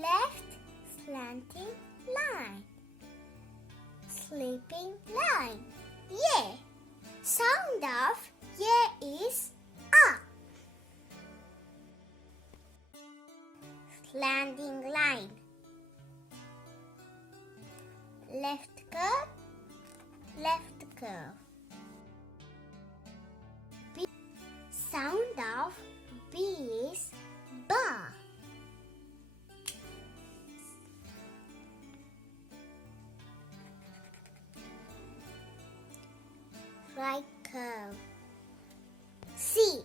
left slanting line, sleeping line. Yeah. Sound of yeah is up. Slanting line, left curve, left curve. B. Sound of B is ba. Right curve. C.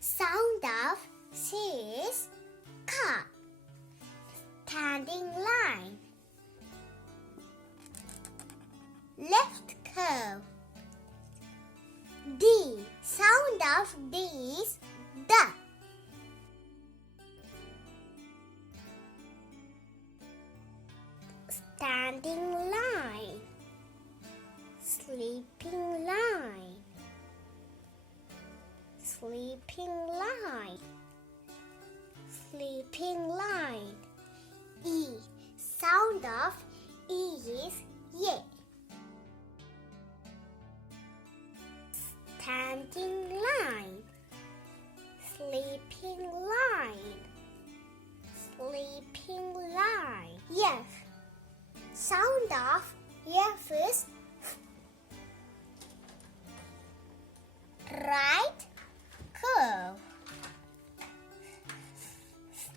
Sound of C is ka. Standing line, left curve. D. Sound of D is da. Standing line, sleeping line, sleeping line, sleeping line. E. Sound of E is ye. Standing line, sleeping line, sleeping line. F. Sound of F is right curve.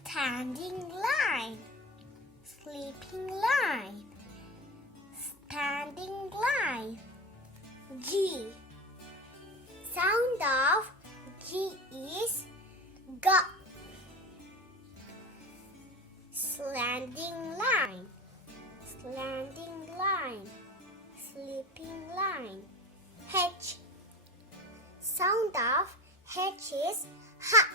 Standing line, sleeping line, standing line. G. Sound of G is ga. Slanting line, slanting line, sleeping line. H. Sound of H is ha.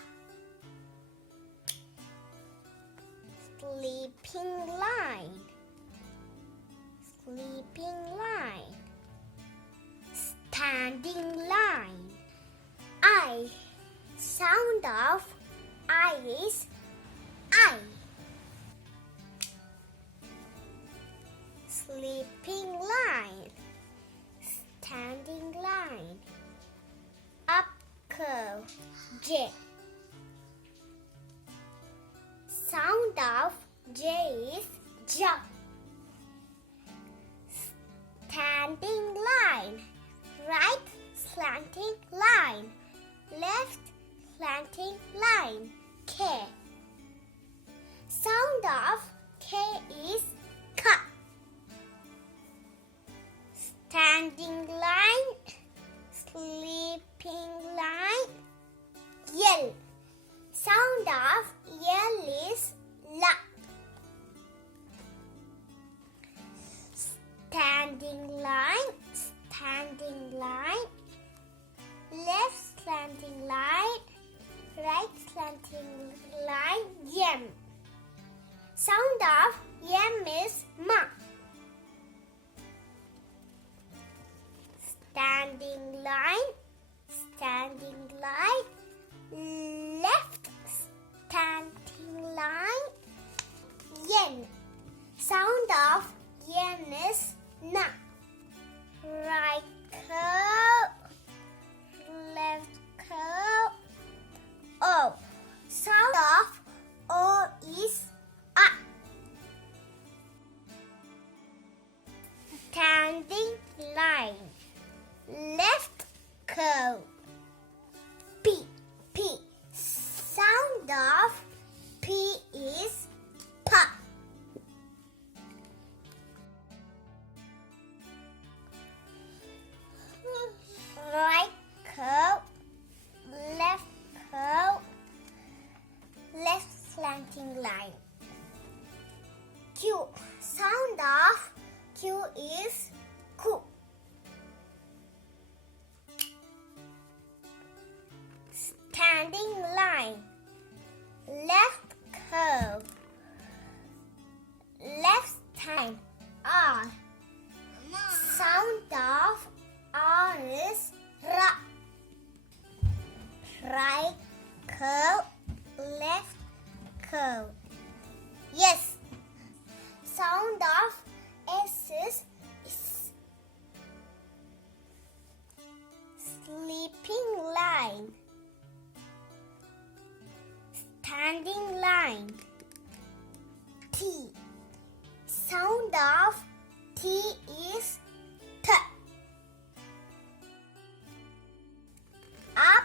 Sleeping line, sleeping line, standing line. I. Sound of I is I. Sleeping line, standing line. Up curve. J. Sound of J is ja. Standing line, right slanting line, left slanting line. K. Sound of K is ka. Standing line, sleeping line. L. Sound of L is la. Standing line, standing line, left slanting line, right slanting line. M. Sound of M is ma. Standing line, standing line, left standing line. N. Sound of N is na. Right curve, left curve. O. Sound of O is a. Standing line, left curve. P. P. Sound of P is pa. Right curve, left curve, left slanting line. Q. Sound of Q is ku. Standing line, left curve, left time. R. Sound of R is ra. Right curve, left curve. Yes. Sound of S is sleeping line, standing line. T. Sound of T is T. Up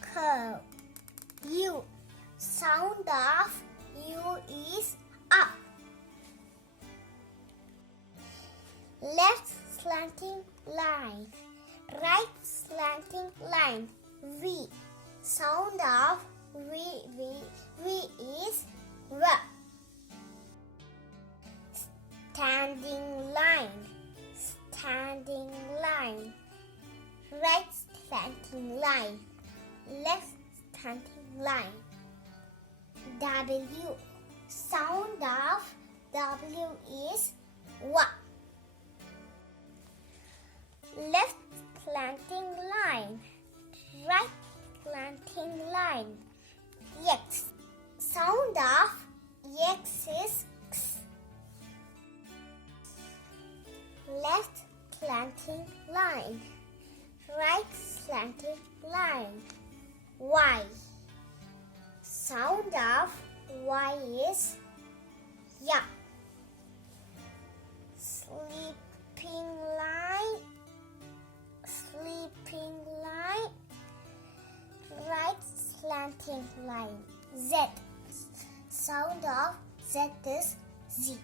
curve. U. Sound of U is up. Left slanting line, right slanting line. V. Sound of V is V. Standing line, standing line. Right slanting line, left slanting line. W. Sound of W is W. Left slanting line, right slanting line. X. Sound of X is X. Left slanting line, right slanting line. Y. Sound of Y is Y. Sleeping line, sleeping line, right slanting line. Z. Sound of Z is Z.